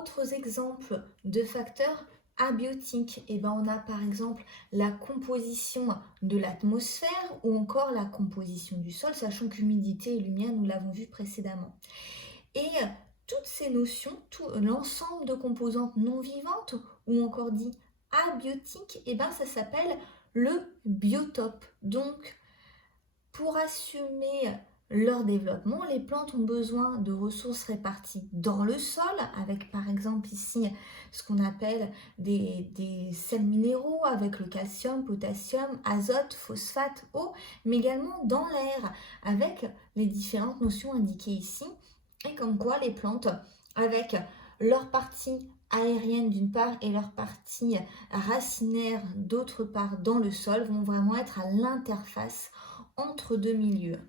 Autres exemples de facteurs abiotiques, on a par exemple la composition de l'atmosphère ou encore la composition du sol, sachant qu'humidité et lumière, nous l'avons vu précédemment. Et toutes ces notions, tout l'ensemble de composantes non vivantes ou encore dit abiotiques, ça s'appelle le biotope. Donc, pour assumer leur développement, les plantes ont besoin de ressources réparties dans le sol, avec par exemple ici ce qu'on appelle des sels minéraux, avec le calcium, potassium, azote, phosphate, eau, mais également dans l'air, avec les différentes notions indiquées ici, et comme quoi les plantes, avec leur partie aérienne d'une part et leur partie racinaire d'autre part dans le sol, vont vraiment être à l'interface entre deux milieux.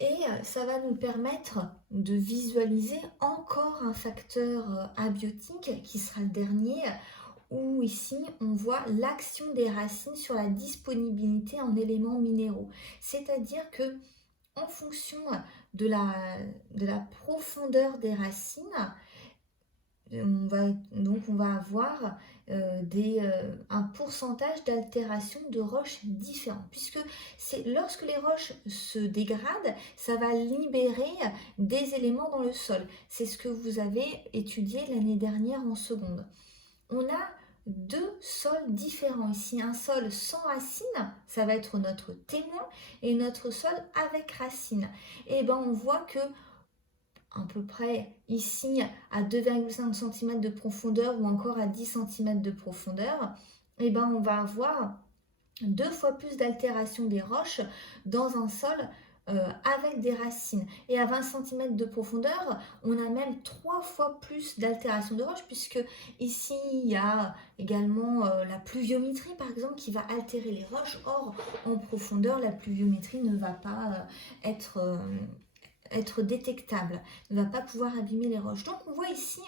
Et ça va nous permettre de visualiser encore un facteur abiotique qui sera le dernier, où ici on voit l'action des racines sur la disponibilité en éléments minéraux. C'est-à-dire que en fonction de la profondeur des racines, on va avoir un pourcentage d'altération de roches différentes, puisque lorsque les roches se dégradent, ça va libérer des éléments dans le sol. C'est ce que vous avez étudié l'année dernière en seconde. On a deux sols différents ici, un sol sans racines, ça va être notre témoin, et notre sol avec racines. Et on voit que à peu près ici à 2,5 cm de profondeur ou encore à 10 cm de profondeur, on va avoir 2 fois plus d'altération des roches dans un sol avec des racines. Et à 20 cm de profondeur, on a même 3 fois plus d'altération de roches, puisque ici il y a également la pluviométrie par exemple qui va altérer les roches. Or en profondeur, la pluviométrie ne va pas être détectable, ne va pas pouvoir abîmer les roches. Donc on voit ici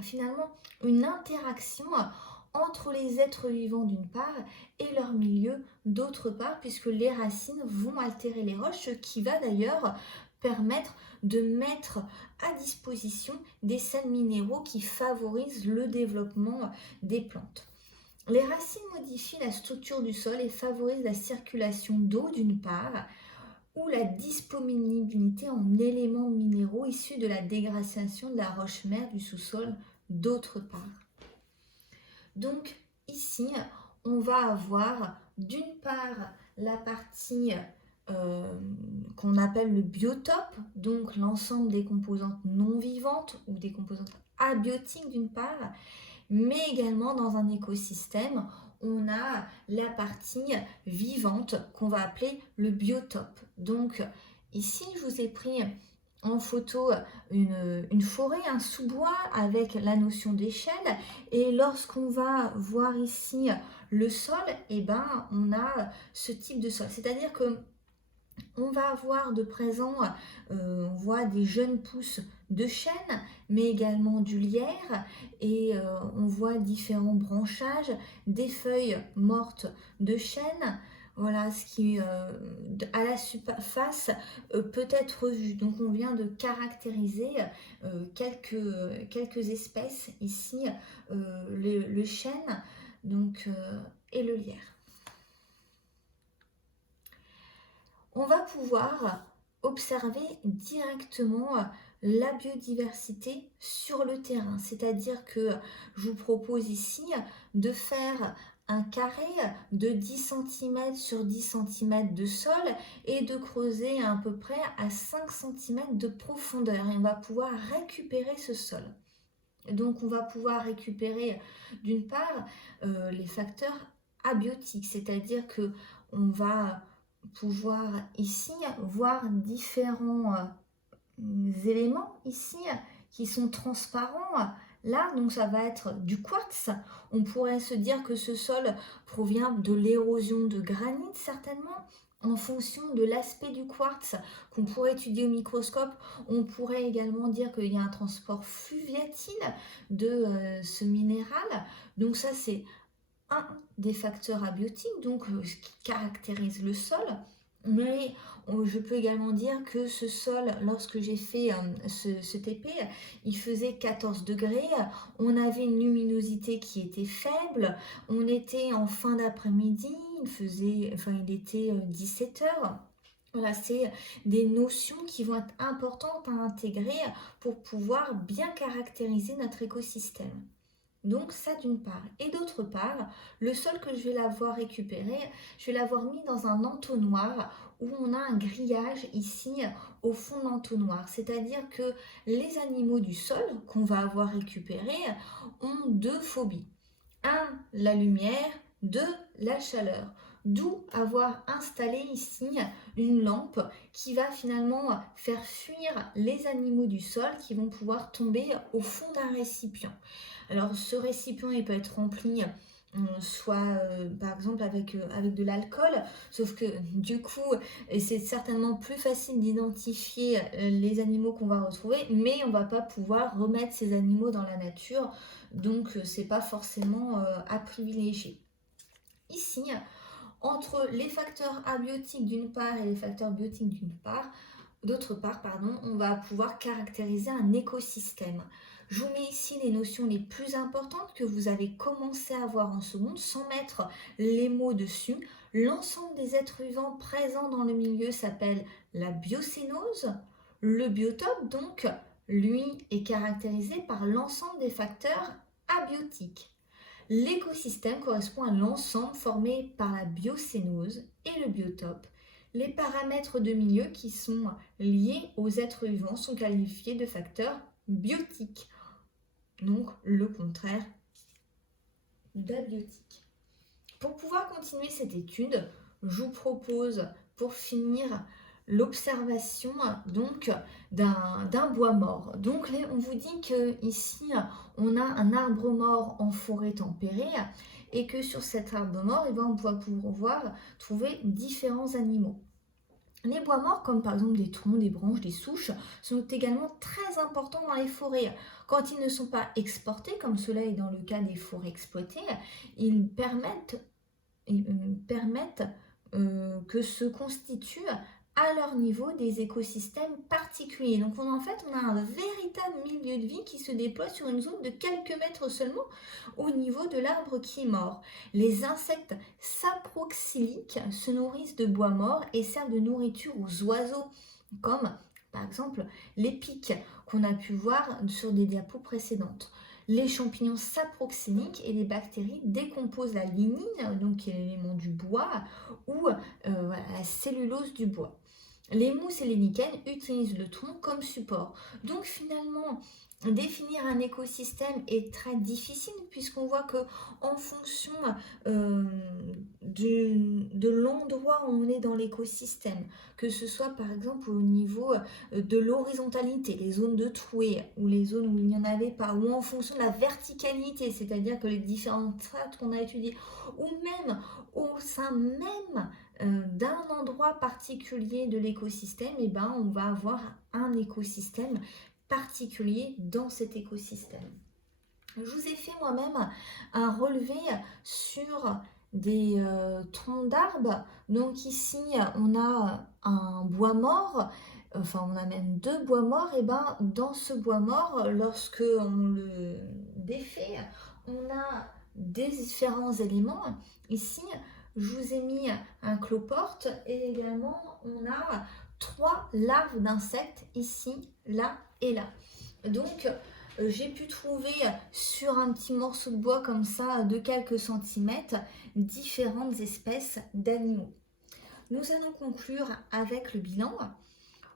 finalement une interaction entre les êtres vivants d'une part et leur milieu d'autre part, puisque les racines vont altérer les roches, ce qui va d'ailleurs permettre de mettre à disposition des sels minéraux qui favorisent le développement des plantes. Les racines modifient la structure du sol et favorisent la circulation d'eau d'une part, ou la disponibilité en éléments minéraux issus de la dégradation de la roche-mère du sous-sol d'autre part. Donc ici, on va avoir d'une part la partie qu'on appelle le biotope, donc l'ensemble des composantes non vivantes ou des composantes abiotiques d'une part, mais également dans un écosystème, on a la partie vivante qu'on va appeler le biotope. Donc ici, je vous ai pris en photo une forêt, un sous-bois avec la notion d'échelle, et lorsqu'on va voir ici le sol, on a ce type de sol, c'est-à-dire que on va avoir de présent, on voit des jeunes pousses de chêne, mais également du lierre, et on voit différents branchages, des feuilles mortes de chêne. Voilà ce qui, à la surface, peut être vu. Donc on vient de caractériser quelques espèces ici, le chêne et le lierre. On va pouvoir observer directement la biodiversité sur le terrain. C'est-à-dire que je vous propose ici de faire un carré de 10 cm sur 10 cm de sol et de creuser à peu près à 5 cm de profondeur. Et on va pouvoir récupérer ce sol. Donc on va pouvoir récupérer d'une part les facteurs abiotiques, c'est-à-dire que on va pouvoir ici voir différents éléments ici qui sont transparents. Là, donc ça va être du quartz. On pourrait se dire que ce sol provient de l'érosion de granit certainement. En fonction de l'aspect du quartz qu'on pourrait étudier au microscope, on pourrait également dire qu'il y a un transport fluviatile de ce minéral. Donc ça, c'est un des facteurs abiotiques, donc ce qui caractérise le sol. Mais je peux également dire que ce sol, lorsque j'ai fait ce TP, il faisait 14 degrés, on avait une luminosité qui était faible, on était en fin d'après-midi, il était 17 heures. Voilà, c'est des notions qui vont être importantes à intégrer pour pouvoir bien caractériser notre écosystème. Donc ça d'une part. Et d'autre part, le sol que je vais l'avoir récupéré, je vais l'avoir mis dans un entonnoir où on a un grillage ici au fond de l'entonnoir. C'est-à-dire que les animaux du sol qu'on va avoir récupérés ont deux phobies. Un, la lumière, deux, la chaleur. D'où avoir installé ici une lampe qui va finalement faire fuir les animaux du sol qui vont pouvoir tomber au fond d'un récipient. Alors ce récipient il peut être rempli soit par exemple avec de l'alcool, sauf que du coup c'est certainement plus facile d'identifier les animaux qu'on va retrouver, mais on va pas pouvoir remettre ces animaux dans la nature, donc c'est pas forcément à privilégier. Ici, entre les facteurs abiotiques d'une part et les facteurs biotiques d'autre part, on va pouvoir caractériser un écosystème. Je vous mets ici les notions les plus importantes que vous avez commencé à voir en seconde sans mettre les mots dessus. L'ensemble des êtres vivants présents dans le milieu s'appelle la biocénose. Le biotope, donc, lui, est caractérisé par l'ensemble des facteurs abiotiques. L'écosystème correspond à l'ensemble formé par la biocénose et le biotope. Les paramètres de milieu qui sont liés aux êtres vivants sont qualifiés de facteurs biotiques, donc le contraire d'abiotique. Pour pouvoir continuer cette étude, je vous propose pour finir l'observation donc d'un bois mort. Donc là, on vous dit que ici on a un arbre mort en forêt tempérée et que sur cet arbre mort, on va pouvoir trouver différents animaux. Les bois morts, comme par exemple des troncs, des branches, des souches, sont également très importants dans les forêts. Quand ils ne sont pas exportés, comme cela est dans le cas des forêts exploitées, ils permettent que se constituent à leur niveau des écosystèmes particuliers. Donc on a un véritable milieu de vie qui se déploie sur une zone de quelques mètres seulement au niveau de l'arbre qui est mort. Les insectes saproxyliques se nourrissent de bois mort et servent de nourriture aux oiseaux, comme par exemple les pics qu'on a pu voir sur des diapos précédentes. Les champignons saproxyniques et les bactéries décomposent la lignine, donc qui est l'élément du bois, ou la cellulose du bois. Les mousses et les lichens utilisent le tronc comme support. Donc finalement, définir un écosystème est très difficile puisqu'on voit que en fonction de l'endroit où on est dans l'écosystème, que ce soit par exemple au niveau de l'horizontalité, les zones de trouée ou les zones où il n'y en avait pas, ou en fonction de la verticalité, c'est-à-dire que les différentes strates qu'on a étudiées, ou même au sein même d'un endroit particulier de l'écosystème, on va avoir un écosystème particulier dans cet écosystème. Je vous ai fait moi-même un relevé sur des troncs d'arbres. Donc ici, on a un bois mort, on a même deux bois morts. Et dans ce bois mort, lorsque on le défait, on a des différents éléments. Ici, je vous ai mis un cloporte et également on a 3 larves d'insectes ici, là et là. Donc j'ai pu trouver sur un petit morceau de bois comme ça de quelques centimètres différentes espèces d'animaux. Nous allons conclure avec le bilan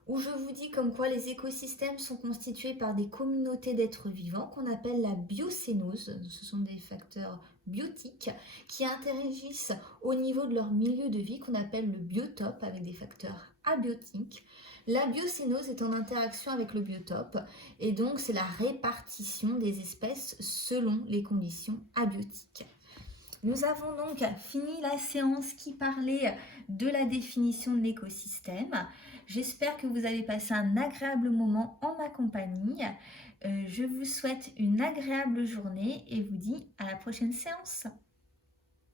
où je vous dis comme quoi les écosystèmes sont constitués par des communautés d'êtres vivants qu'on appelle la biocénose. Ce sont des facteurs biotiques qui interagissent au niveau de leur milieu de vie qu'on appelle le biotope avec des facteurs abiotiques. La biocénose est en interaction avec le biotope et donc c'est la répartition des espèces selon les conditions abiotiques. Nous avons donc fini la séance qui parlait de la définition de l'écosystème. J'espère que vous avez passé un agréable moment en ma compagnie. Je vous souhaite une agréable journée et vous dis à la prochaine séance.